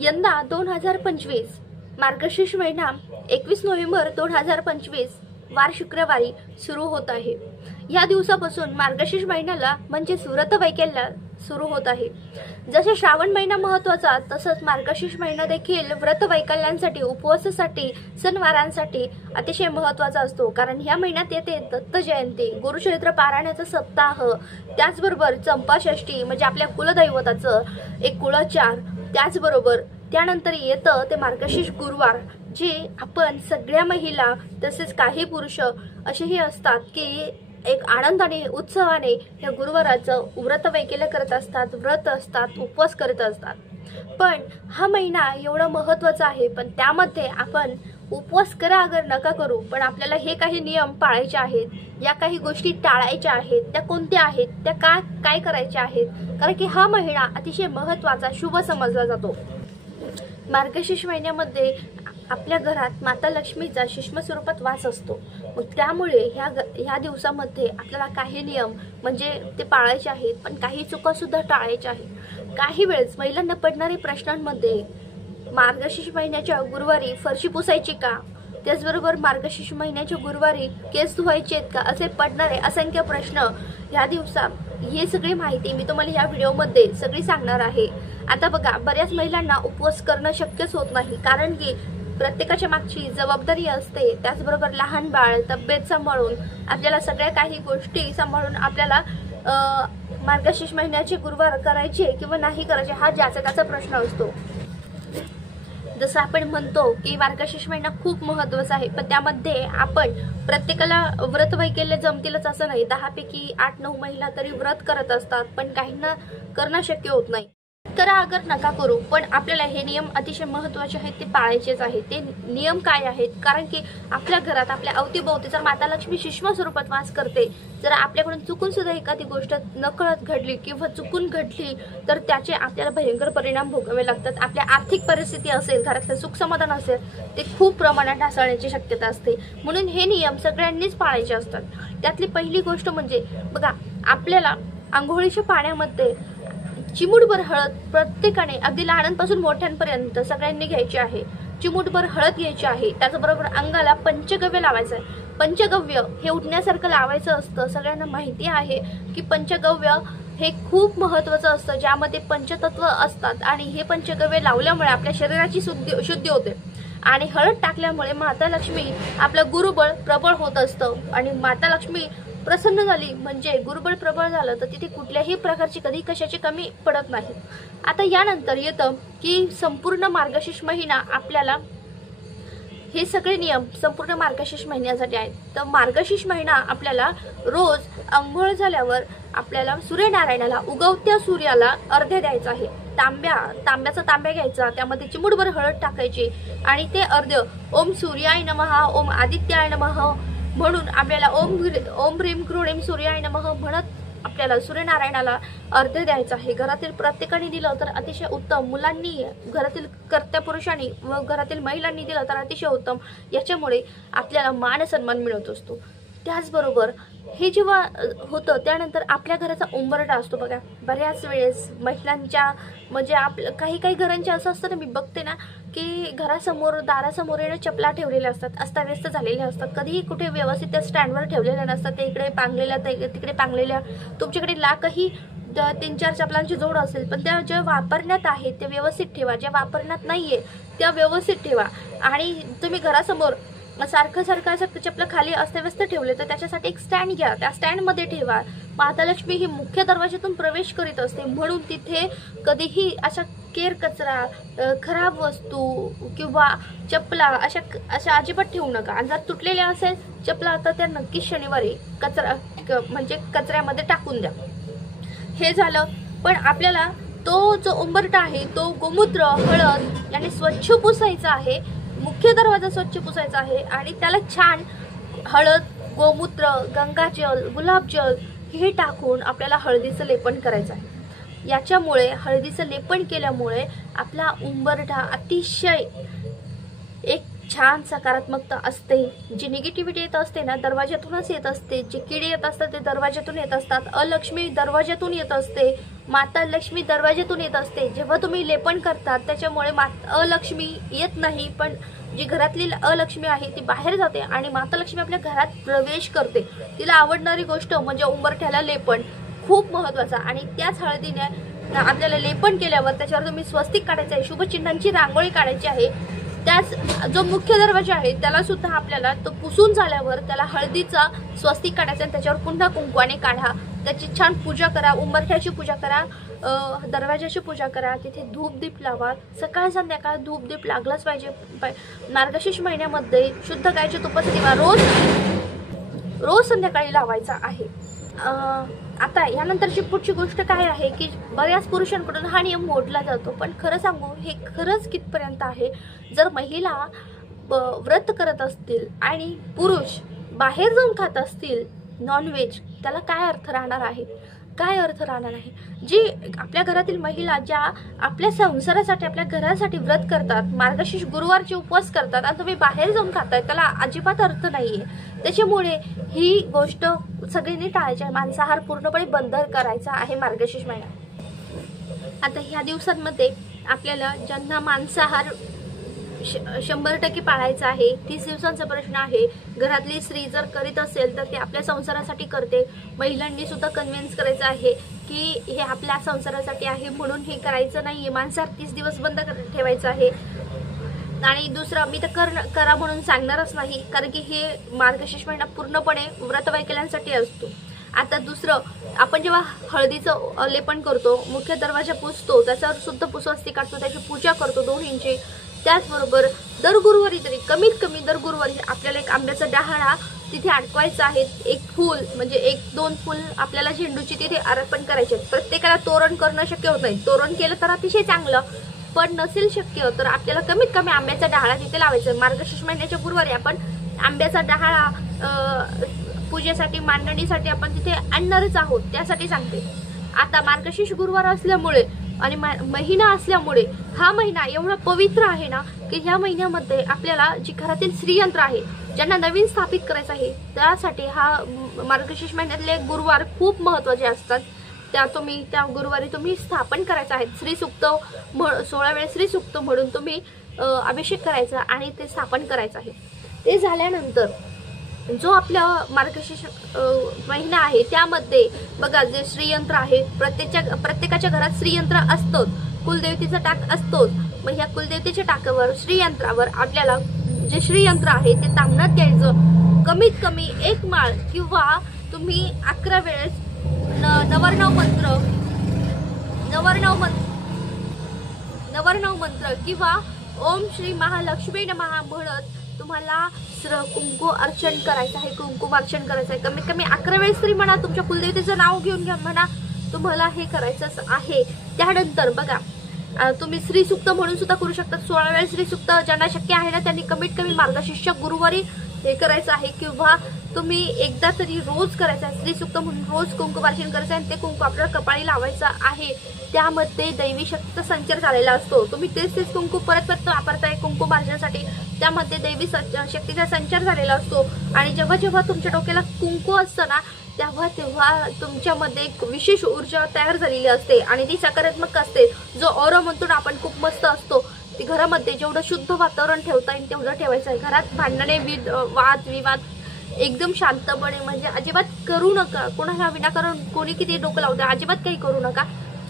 यंदा 2025 मार्गशीर्ष महिना 21 नोव्हेंबर 2025 वार शुक्रवारी सुरू होत आहे। या दिवसापासून मार्गशीर्ष महिन्याला म्हणजे व्रत वैकल्य सुरू होत आहे। जसे श्रावण महिना महत्त्वाचा तसंच मार्गशीर्ष महिना देखील व्रत वैकल्यांसाठी, उपवासासाठी, सणवारांसाठी अतिशय महत्त्वाचा असतो। कारण ह्या महिन्यात येते दत्त जयंती, गुरुचरित्र पारायणाचा सप्ताह, त्याचबरोबर चंपाषष्ठी म्हणजे आपल्या कुलदैवताचं एक कुळाचार, त्याचबरोबर त्यानंतर येतं ते मार्गशीर्ष गुरुवार, जे आपण सगळ्या महिला तसेच काही पुरुष असेही असतात की एक आनंदाने उत्सवाने या गुरुवाराचं व्रत वैकल्य करत असतात, व्रत असतात, उपवास करत असतात। पण हा महिना एवढा महत्त्वाचा आहे, पण त्यामध्ये आपण उपवास करा अगर नका करू, पण आपल्याला हे काही नियम पाळायचे आहेत, या काही गोष्टी टाळायच्या आहेत। त्या कोणत्या आहेत, त्या काय करायच्या आहेत, कारण की हा महिना अतिशय महत्त्वाचा शुभ समजला जातो। मार्गशीर्ष महिन्यामध्ये आपल्या घरात माता लक्ष्मीचा सूक्ष्म स्वरूपात वास असतो। मग त्यामुळे ह्या दिवसामध्ये आपल्याला काही नियम म्हणजे ते पाळायचे आहेत, पण काही चुका सुद्धा टाळायच्या आहेत। काही वेळेस महिलांना पडणारे प्रश्नांमध्ये मार्गशीर्ष महिन्याच्या गुरुवारी फरशी पुसायची का, त्याचबरोबर मार्गशीर्ष महिन्याच्या गुरुवारी केस धुवायचे आहेत का, असे पडणारे असंख्य प्रश्न या दिवसा ही सगळी माहिती मी तुम्हाला या व्हिडिओमध्ये सगळी सांगणार आहे। आता बघा, बऱ्याच महिलांना उपवास करणं शक्यच होत नाही, कारण की प्रत्येकाच्या मागची जबाबदारी असते, त्याचबरोबर लहान बाळ, तब्येत सांभाळून आपल्याला सगळ्या काही गोष्टी सांभाळून आपल्याला मार्गशीर्ष महिन्याचे गुरुवार करायचे किंवा नाही करायचे हा ज्याचा त्याचा प्रश्न असतो। जसं आपण म्हणतो की मार्गशीर्ष महिना खूप महत्त्वाचा आहे, पण त्यामध्ये आपण प्रत्येकाला व्रत वैकल्य जमतीलच असं नाही। 10 पैकी 8-9 महिला तरी व्रत करत असतात, पण काहींना करणं शक्य होत नाही। करा अगर नका करू, पण आपल्याला हे नियम अतिशय महत्त्वाचे आहेत, ते पाळायचेच आहेत। ते नियम काय आहेत, कारण की आपल्या घरात आपल्या अवतीभोवती जर माता लक्ष्मी सूक्ष्म स्वरूपात वास करते, जर आपल्याकडून चुकून सुद्धा एखादी गोष्ट नकळत घडली किंवा चुकून घडली तर त्याचे आपल्याला भयंकर परिणाम भोगावे लागतात। आपल्या आर्थिक परिस्थिती असेल, घरातलं सुख समाधान असेल, ते खूप प्रमाणात ढासळण्याची शक्यता असते। म्हणून हे नियम सगळ्यांनीच पाळायचे असतात। त्यातली पहिली गोष्ट म्हणजे बघा, आपल्याला आंघोळीच्या पाण्यामध्ये चिमूटभर हळद प्रत्येकाने, अगदी लहानांपासून मोठ्यांपर्यंत सगळ्यांनी घ्यायची आहे। चिमूटभर हळद घ्यायची आहे, त्याचबरोबर अंगाला पंचगव्य लावायचं आहे। पंचगव्य हे उठण्यासारखं लावायचं असतं। सगळ्यांना माहिती आहे की पंचगव्य हे खूप महत्त्वाचं असतं, ज्यामध्ये पंचतत्व असतात, आणि हे पंचगव्य लावल्यामुळे आपल्या शरीराची शुद्धी होते, आणि हळद टाकल्यामुळे माता लक्ष्मी आपलं गुरुबळ प्रबळ होत असतं, आणि माता लक्ष्मी प्रसन्न झाली म्हणजे गुरुबळ प्रबळ झालं तर तिथे कुठल्याही प्रकारची कधी कशाची कमी पडत नाही। आता यानंतर येतं की संपूर्ण मार्गशीर्ष महिना आपल्याला हे सगळे नियम संपूर्ण मार्गशीर्ष महिन्यासाठी आहेत। तर मार्गशीर्ष महिना आपल्याला रोज अंघोळ झाल्यावर आपल्याला सूर्यनारायणाला, उगवत्या सूर्याला अर्घ्य द्यायचं आहे। तांब्याचा तांब्या घ्यायचा, त्यामध्ये चिमूटभर हळद टाकायची, आणि ते अर्घ्य ओम सूर्याय नमः, ओम आदित्याय नमः म्हणून आपल्याला ओम ह्रीम क्रोडीम सूर्याय नमः म्हणत आपल्याला सूर्यनारायणाला अर्घ्य द्यायचं आहे। घरातील प्रत्येकाने दिलं तर अतिशय उत्तम, मुलांनी, घरातील कर्त्या पुरुषांनी व घरातील महिलांनी दिलं तर अतिशय उत्तम। याच्यामुळे आपल्याला मान सन्मान मिळत असतो। त्याचबरोबर हे जेव्हा होतं त्यानंतर आपल्या घराचा उंबरठा असतो। बघा, बऱ्याच वेळेस महिलांच्या म्हणजे काही घरांच्या असं असतं ना, मी बघते ना की घरासमोर, दारासमोर चपला ठेवलेल्या असतात, अस्ताव्यस्त झालेल्या असतात, कधीही कुठे व्यवस्थित त्या स्टँडवर ठेवलेल्या नसतात, ते इकडे पांगलेल्या तिकडे पांगलेल्या। तुमच्याकडे लाखही 3-4 चपलांची जोड असेल, पण त्या ज्या वापरण्यात आहेत त्या व्यवस्थित ठेवा, ज्या वापरण्यात नाहीये त्या व्यवस्थित ठेवा। आणि तुम्ही घरासमोर सारखं असं चपला खाली अस्ताव्यस्त ठेवले तर त्याच्यासाठी एक स्टँड घ्या, त्या स्टँडमध्ये ठेवा। माता लक्ष्मी ही मुख्य दरवाजातून प्रवेश करीत असते, म्हणून तिथे कधीही अशा केर कचरा, खराब वस्तू किंवा चपला अशा अजिबात ठेवू नका। आणि जर तुटलेल्या असेल चपला तर त्या नक्कीच शनिवारी कचऱ्यामध्ये टाकून द्या। हे झालं, पण आपल्याला तो जो उंबरठा आहे तो गोमूत्र, हळद याने स्वच्छ पुसायचा आहे। मुख्य दरवाजा स्वच्छ पुसायचा आहे, आणि त्याला छान हळद, गोमूत्र, गंगाजल, गुलाबजल हे टाकून आपल्याला हळदीचं लेपन करायचं आहे। याच्यामुळे हळदीचं लेपन केल्यामुळे आपला उंबरठा अतिशय एक छान सकारात्मकता असते। जी निगेटिव्हिटी येत असते ना दरवाज्यातूनच येत असते। जे किडे येत असतात ते दरवाज्यातून येत असतात। अलक्ष्मी दरवाज्यातून येत असते। माता लक्ष्मी दरवाज्यातून येत असते। जेव्हा तुम्ही लेपन करतात त्याच्यामुळे अलक्ष्मी येत नाही, पण जी घरातली अलक्ष्मी आहे ती बाहेर जाते आणि माता लक्ष्मी आपल्या घरात प्रवेश करते। तिला आवडणारी गोष्ट म्हणजे उंबरठ्याला लेपन खूप महत्त्वाचा। आणि त्याच हळदीने आपल्याला लेपन केल्यावर त्याच्यावर तुम्ही स्वस्तिक काढायचं आहे, शुभचिन्हांची रांगोळी काढायची आहे। त्याच जो मुख्य दरवाजा आहे त्याला सुद्धा आपल्याला तो पुसून झाल्यावर त्याला हळदीचा स्वस्तिक काढायचा आणि त्याच्यावर पुन्हा कुंकवाने काढा। त्याची छान पूजा करा, उंबरठ्याची पूजा करा, दरवाजाची पूजा करा, तिथे धूप दीप लावा। सकाळ संध्याकाळ धूप दीप लागलाच पाहिजे। मार्गशीर्ष महिन्यामध्ये शुद्ध गायच्या तुपाचा दिवा रोज संध्याकाळी लावायचा आहे। आता यानंतरची पुढची गोष्ट काय आहे की बऱ्याच पुरुषांकडून हा नियम मोडला जातो, पण खरं सांगू हे खरंच कितपर्यंत आहे। जर महिला व्रत करत असतील आणि पुरुष बाहेर जाऊन खात असतील नॉनव्हेज, त्याला काय अर्थ राहणार आहे? काय अर्थ राहणार आहे? जी आपल्या घरातील महिला ज्या आपल्या संसारासाठी आपल्या घरासाठी व्रत करतात, मार्गशीर्ष गुरुवारचे उपवास करतात आणि तुम्ही बाहेर जाऊन खाताय, त्याला अजिबात अर्थ नाहीये। त्याच्यामुळे ही गोष्ट सगळ्यांनी टाळायची आहे। मांसाहार पूर्णपणे बंद करायचा आहे मार्गशीर्ष महिन्यात। आता ह्या दिवसांमध्ये आपल्याला ज्यांना मांसाहार 100% पाळायचा आहे, 30 दिवसांचा प्रश्न आहे। घरातली स्त्री जर करीत असेल तर ते आपल्या संसारासाठी करते। महिलांनी सुद्धा कन्व्हिन्स करायचं आहे की हे आपल्या संसारासाठी आहे म्हणून हे करायचं नाहीये। मांसाहार 30 दिवस बंद ठेवायचं आहे। आणि दुसरं मी तर करा म्हणून सांगणारच नाही, कारण की हे मार्गशीर्ष महिना पूर्णपणे व्रतवैकल्यांसाठी असतो। आता दुसरं, आपण जेव्हा हळदीचं लेपन करतो, मुख्य दरवाजा पुसतो, त्याच्यावर सुद्धा स्वस्तिक काढतो, त्याची पूजा करतो दोन्हींची। त्याचबरोबर दर गुरुवारी तरी कमीत कमी दर गुरुवारी आपल्याला एक आंब्याचा डहाळा तिथे अडकवायचा आहे। एक फूल म्हणजे 1-2 फूल आपल्याला झेंडूची तिथे अर्पण करायचे। प्रत्येकाला तोरण करणं शक्य होत नाही, तोरण केलं तर अतिशय चांगलं, पण नसेल शक्य तर आपल्याला कमीत कमी आंब्याचा डहाळा तिथे लावायचा। मार्गशीर्ष महिन्याच्या गुरुवारी आपण आंब्याचा डहाळा पूजेसाठी मांडणीसाठी आपण तिथे आणणारच आहोत, त्यासाठी सांगते। आता मार्गशीर्ष गुरुवार असल्यामुळे आणि महिना असल्यामुळे हा महिना एवढा पवित्र आहे ना की ह्या महिन्यामध्ये आपल्याला जी घरातील स्त्रीयंत्र आहे ज्यांना नवीन स्थापित करायचं आहे त्यासाठी हा मार्गशीर्ष महिन्यातले गुरुवार खूप महत्त्वाचे असतात। त्या गुरुवारी तुम्ही स्थापन करायचं आहे। श्रीसूक्त 16 वेळा श्रीसूक्त म्हणून तुम्ही अभिषेक करायचा आणि ते स्थापन करायचं आहे। ते झाल्यानंतर जो आपला मार्गशीर्ष महिना आहे त्यामध्ये बघा जे श्रीयंत्र आहे, प्रत्येकाच्या घरात श्रीयंत्र असतोच, कुलदेवतीचा टाक असतोच। मग ह्या कुलदेवतीच्या टाकावर श्रीयंत्रावर आपल्याला जे श्रीयंत्र आहे ते तांबण्यात घ्यायचं। कमीत कमी 1 माळ किंवा तुम्ही 11 वेळेस नवरनव मंत्र किंवा ओम श्री महालक्ष्मी नमः म्हणत तुम्हाला कुंकू अर्चन करायचं आहे, कुंकुम अर्चन करायचं आहे। कमीत कमी 11 वेळेस तरी म्हणा, तुमच्या कुलदेवतेचं नाव घेऊन घ्या म्हणा, तुम्हाला हे करायचं आहे। त्यानंतर बघा तुम्ही श्रीसूक्त म्हणून सुद्धा करू शकता। 16 वेळेस श्रीसूक्त ज्यांना शक्य आहे ना त्यांनी कमीत कमी मार्गशीर्ष गुरुवारी हे करायचं आहे, किंवा तुम्ही एकदा तरी रोज करायचं आहे। श्रीसूक्त म्हणून रोज कुंकुम अर्चन करायचं आहे आणि ते कुंकू आपल्याला कपाळी लावायचं आहे। त्यामध्ये दैवी शक्तीचा संचार झालेला असतो। तुम्ही तेच कुंकू परत वापरताय कुंकुम अर्चनासाठी, त्यामध्ये दैवी शक्तीचा संचार झालेला असतो। आणि जेव्हा तुमच्या डोक्याला कुंकू असतं ना तेव्हा तुमच्यामध्ये एक विशेष ऊर्जा तयार झालेली असते आणि ती सकारात्मक असते। जो ऑरा म्हणतो ना आपण खूप मस्त असतो, ती घरामध्ये जेवढं शुद्ध वातावरण ठेवता येईल तेवढं ठेवायचं आहे। घरात भांडणे वाद विवाद एकदम शांतपणे म्हणजे अजिबात करू नका। कोणाला विनाकारण कोणी किती डोकं लावते अजिबात काही करू नका।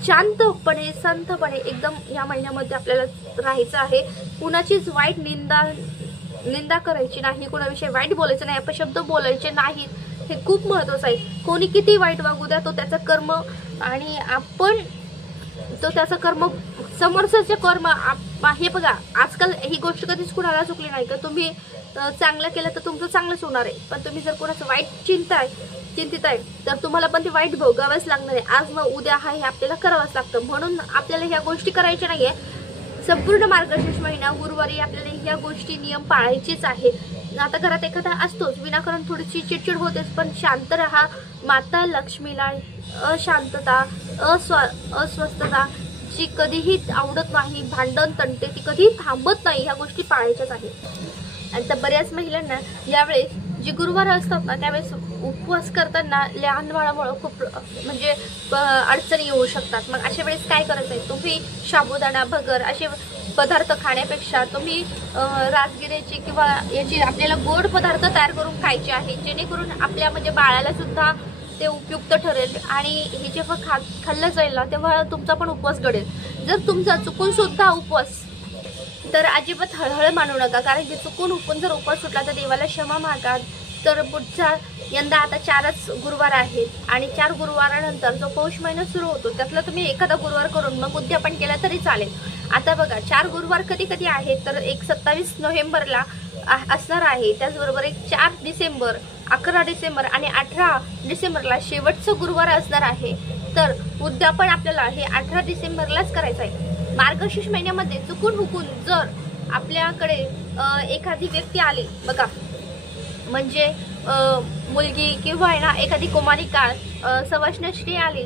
शांतपणे संतपणे एकदम या महिन्यामध्ये आपल्याला राहायचं आहे। कुणाचीच वाईट निंदा करायची नाही, कुणाविषयी वाईट बोलायचं नाही, अपशब्द बोलायचे नाहीत, हे खूप महत्त्वाचं आहे। कोणी किती वाईट वागू द्या, तो त्याचं कर्म आणि आपण तो त्याचं कर्म समोरचं कर्म हे बघा। आजकाल ही गोष्ट कधीच कुणाला चुकली नाही का तुम्ही चांगलं केलं तर तुमचं चांगलंच होणार आहे, पण तुम्ही जर कोणाचं वाईट चिंतित आहे तर तुम्हाला पण ते वाईट भोगावंच लागणार आहे। आज न उद्या हे आपल्याला करावंच लागतं, म्हणून आपल्याला ह्या गोष्टी करायच्या नाहीये। संपूर्ण मार्गशीर्ष महिना गुरुवारी आपल्याला ह्या गोष्टी नियम पाळायचेच आहे। आता घरात एखादा असतोच विनाकारण थोडीशी चिडचिड होतेच, पण शांत राहा। माता लक्ष्मीला अशांतता अस्वस्थता जी कधीही आवडत नाही, भांडण तंटे ती कधीही थांबत नाही, ह्या गोष्टी पाळायच्याच आहेत। आता बऱ्याच महिलांना यावेळेस जी गुरुवार असतात ना त्यावेळेस उपवास करताना लहान बाळामुळे खूप म्हणजे अडचणी येऊ शकतात। मग अशा वेळेस काय करायचं आहे, तुम्ही साबुदाणा भगर असे पदार्थ खाण्यापेक्षा तुम्ही राजगिऱ्याची किंवा याची आपल्याला गोड पदार्थ तयार करून खायचे आहे, जेणेकरून आपल्या म्हणजे बाळाला सुद्धा ते उपयुक्त ठरेल आणि हे जेव्हा खाल्लं जाईल ना तेव्हा तुमचा पण उपवास घडेल। जर तुमचा चुकून सुद्धा उपवास तर अजिबात हळहळ मानू नका, कारण की चुकून जर उपवास सुटला तर देवाला क्षमा मागा। तर पुढचा यंदा आता 4च गुरुवार आहेत आणि 4 गुरुवारानंतर जो पौष महिना सुरू होतो त्यातला तुम्ही एखादा गुरुवार करून मग उद्यापन केला तरी चालेल। आता बघा 4 गुरुवार कधी कधी आहेत तर एक 27 नोव्हेंबरला असणार आहे, त्याचबरोबर एक 4 डिसेंबर, 11 डिसेंबर आणि 18 डिसेंबरला शेवटचं गुरुवार असणार आहे। तर उद्यापन आपल्याला हे 18 डिसेंबरलाच करायचं आहे। मार्गशीर्ष महिन्यामध्ये चुकून हुकून जर आपल्याकडे एखादी व्यक्ती आली बघा, म्हणजे मुलगी किंवा आहे ना एखादी कुमारिका सवाष्ण स्त्री आली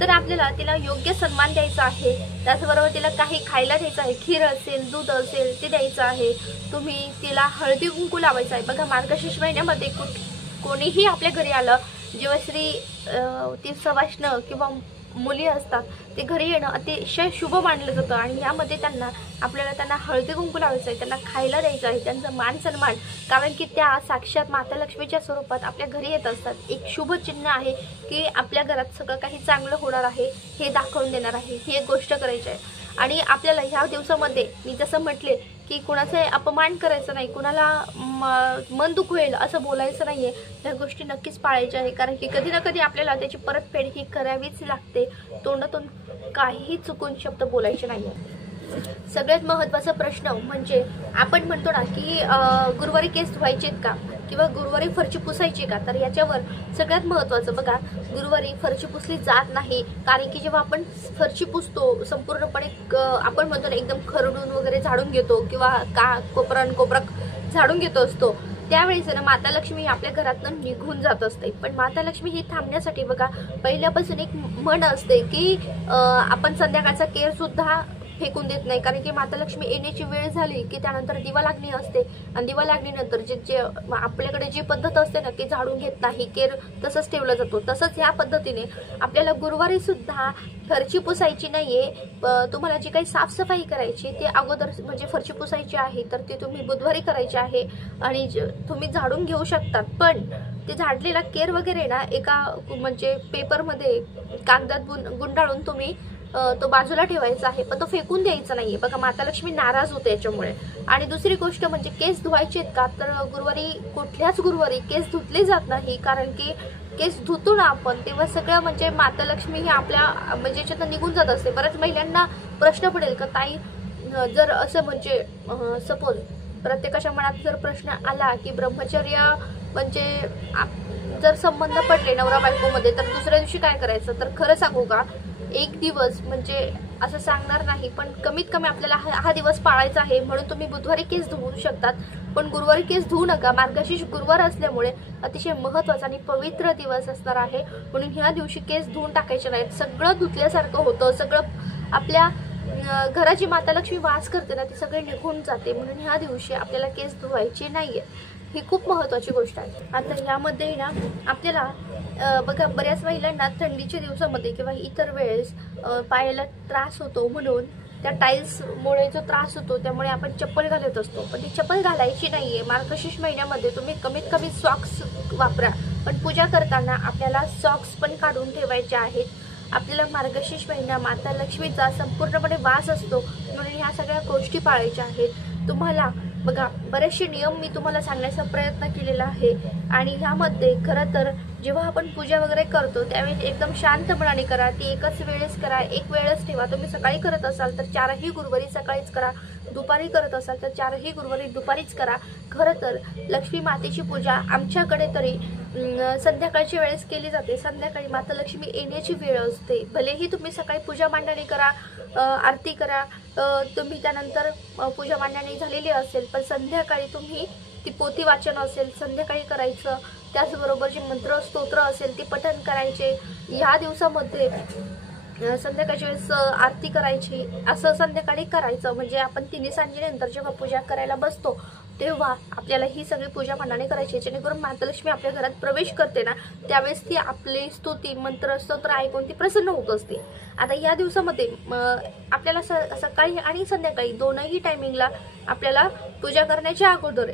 तर आपल्याला तिला योग्य सन्मान द्यायचा आहे। त्याचबरोबर तिला काही खायला द्यायचं आहे, खीर असेल दूध असेल ते द्यायचं आहे। तुम्ही तिला हळदी कुंकू लावायचं आहे। बघा मार्गशीर्ष महिन्यामध्ये कोणीही आपल्या घरी आलं, जेव्हा स्त्री ती सवाष्ण किंवा मुली असतात ते घरी येणं अतिशय शुभ मानलं जातं आणि यामध्ये आपल्याला त्यांना हळदी कुंकू लावायचं आहे, त्यांना खायला द्यायचं आहे, त्यांचा मान सन्मान, कारण की त्या साक्षात माता लक्ष्मीच्या स्वरूपात आपल्या घरी येत असतात। एक शुभ चिन्ह आहे की आपल्या घरात सगळं काही चांगलं होणार आहे हे दाखवून देणार आहे, ही एक गोष्ट करायची आहे। आणि आपल्याला ह्या दिवसामध्ये मी जसं म्हटले की कुणाचा अपमान करायचं नाही, कुणाला मन दुख होईल असं बोलायचं नाहीये, ह्या गोष्टी नक्कीच पाळायच्या आहे, कारण की कधी ना कधी आपल्याला त्याची परतफेड ही करावीच लागते। तोंडातून काहीही चुकून शब्द बोलायचे नाहीये। सगळ्यात महत्त्वाचा प्रश्न म्हणजे आपण म्हणतो ना की गुरुवारी केस धुवायचेत का किंवा गुरुवारी फरची पुसायची का, तर याच्यावर सगळ्यात महत्त्वाचं बघा, गुरुवारी फरची पुसली जात नाही, कारण की जेव्हा आपण फरची पुसतो संपूर्णपणे आपण म्हणतो ना एकदम खरडून वगैरे झाडून घेतो किंवा कोपरा झाडून घेतो असतो, त्यावेळेस ना माता लक्ष्मी आपल्या घरातून निघून जात असते। पण माता लक्ष्मी ही थांबण्यासाठी बघा पहिल्यापासून एक म्हण असते की आपण संध्याकाळचा केर सुद्धा फेकून देत नाही, कारण की माता लक्ष्मी येण्याची वेळ झाली की त्यानंतर दिवा लागणी असते आणि दिवा लागणीनंतर जे आपल्याकडे जी पद्धत असते ना की झाडून घेत नाही, केर तसंच ठेवला जातो, तसंच ह्या पद्धतीने आपल्याला गुरुवारी सुद्धा फरची पुसायची नाहीये। तुम्हाला जी काही साफसफाई करायची ते अगोदर म्हणजे फरची पुसायची आहे तर ते तुम्ही बुधवारी करायची आहे आणि तुम्ही झाडून घेऊ शकतात, पण ते झाडलेला केर वगैरे ना एका म्हणजे पेपरमध्ये कागदात गुंडाळून तुम्ही तो बाजूला ठेवायचा आहे, पण तो फेकून द्यायचा नाहीये। बघा माता लक्ष्मी नाराज होते याच्यामुळे। आणि दुसरी गोष्ट म्हणजे केस धुवायचेत का, तर गुरुवारी कुठल्याच गुरुवारी केस धुतले जात नाही, कारण की केस धुतो ना आपण तेव्हा सगळं म्हणजे माता लक्ष्मी ही आपल्या म्हणजे याच्यातून निघून जात असते। बऱ्याच महिलांना प्रश्न पडेल का ताई, जर असं म्हणजे सपोज प्रत्येकाच्या मनात जर प्रश्न आला की ब्रह्मचर्य म्हणजे जर संबंध पडले नवरा बायकोमध्ये तर दुसऱ्या दिवशी काय करायचं, तर खरं सांगू का, एक दिवस म्हणजे असं सांगणार नाही पण कमीत कमी आपल्याला हा दिवस पाळायचा आहे, म्हणून तुम्ही बुधवारी केस धुवू शकतात पण गुरुवारी केस धुवू नका। मार्गशीर्ष गुरुवार असल्यामुळे अतिशय महत्त्वाचा आणि पवित्र दिवस असणार आहे, म्हणून ह्या दिवशी केस धुवून टाकायचे नाहीत। सगळं धुतल्यासारखं होतं, सगळं आपल्या घराची माता लक्ष्मी वास करते ना ती सगळे निघून जाते, म्हणून ह्या दिवशी आपल्याला केस धुवायचे नाहीये, ही खूप महत्त्वाची गोष्ट आहे। आता ह्यामध्ये ना आपल्याला बघा बऱ्याच महिलांना थंडीच्या दिवसामध्ये किंवा इतर वेळेस पायाला त्रास होतो, म्हणून त्या टाईल्समुळे जो त्रास होतो त्यामुळे आपण चप्पल घालत असतो, पण ती चप्पल घालायची नाहीये। मार्गशीर्ष महिन्यामध्ये तुम्ही कमीत कमी सॉक्स वापरा, पण पूजा करताना आपल्याला सॉक्स पण काढून ठेवायचे आहेत। आपल्याला मार्गशीर्ष महिना माता लक्ष्मीचा संपूर्णपणे वास असतो, म्हणून ह्या सगळ्या गोष्टी पाळायच्या आहेत। तुम्हाला बघा बरेचसे नियम मी तुम्हाला सांगण्याचा प्रयत्न केलेला आहे आणि ह्यामध्ये खरं तर जेव्हा आपण पूजा वगैरे करतो त्यावेळी एकदम शांत मनाने करा, ती एकच वेळेस करा, एक वेळच ठेवा। तुम्ही सकाळी करत असाल तर 4ही गुरुवारी सकाळीच करा, दुपारी करत असाल तर 4ही गुरुवारी दुपारीच करा। खरं तर लक्ष्मी मातेची पूजा आमच्याकडे तरी संध्याकाळच्या वेळेस केली जाते, संध्याकाळी माता लक्ष्मी येण्याची वेळ असते। भलेही तुम्ही सकाळी पूजा मांडणी करा, आरती करा, तुम्ही त्यानंतर पूजा मांडणी झालेली असेल पण संध्याकाळी तुम्ही ती पोथी वाचन असेल संध्याकाळी करायचं, त्याचबरोबर जे मंत्र स्तोत्र असेल ती पठण करायचे। ह्या दिवसामध्ये संध्याकाळच्या वेळेस आरती करायची, असं संध्याकाळी करायचं, म्हणजे आपण तिन्ही सांजेनंतर जेव्हा पूजा करायला बसतो तेव्हा आपल्याला ही सगळी पूजा मनाने करायची, जेणेकरून माता लक्ष्मी आपल्या घरात प्रवेश करते ना, त्यावेळेस ती आपली स्तुती मंत्र स्तोत्र ऐकून ती प्रसन्न होत असते. आता या दिवसामध्ये आपल्याला सकाळी आणि संध्याकाळी दोनही टायमिंगला आपल्याला पूजा करण्याच्या अगोदर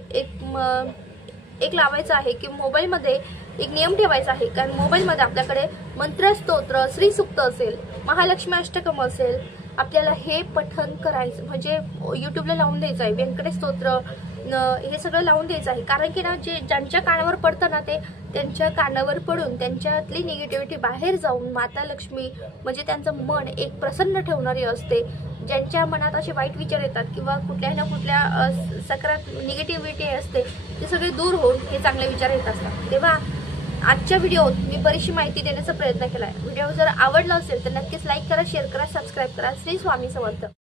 एक लावायचं आहे की मोबाईलमध्ये एक नियम ठेवायचा आहे. कारण मोबाईलमध्ये आपल्याकडे मंत्र स्तोत्र श्रीसूक्त असेल, महालक्ष्मी अष्टकम असेल, आपल्याला हे पठण करायचं म्हणजे यूट्यूबला लावून द्यायचं आहे. व्यंकटेश स्तोत्र हे सगळं लावून द्यायचं आहे. कारण की ना ज्यांच्या कानावर पडतं ना, ते त्यांच्या कानावर पडून त्यांच्यातली निगेटिव्हिटी बाहेर जाऊन माता लक्ष्मी म्हणजे त्यांचं मन एक प्रसन्न ठेवणारी असते. ज्यांच्या मनात असे वाईट विचार येतात किंवा कुठल्या ना कुठल्या सकारात्मक निगेटिव्हिटी असते, ते सगळे दूर होऊन हे चांगले विचार येत असतात. तेव्हा आजच्या व्हिडिओत मी बरीचशी माहिती देण्याचा प्रयत्न केला आहे. व्हिडिओ जर आवडला असेल तर नक्कीच लाईक करा, शेअर करा, सबस्क्राईब करा. श्री स्वामी समर्थ.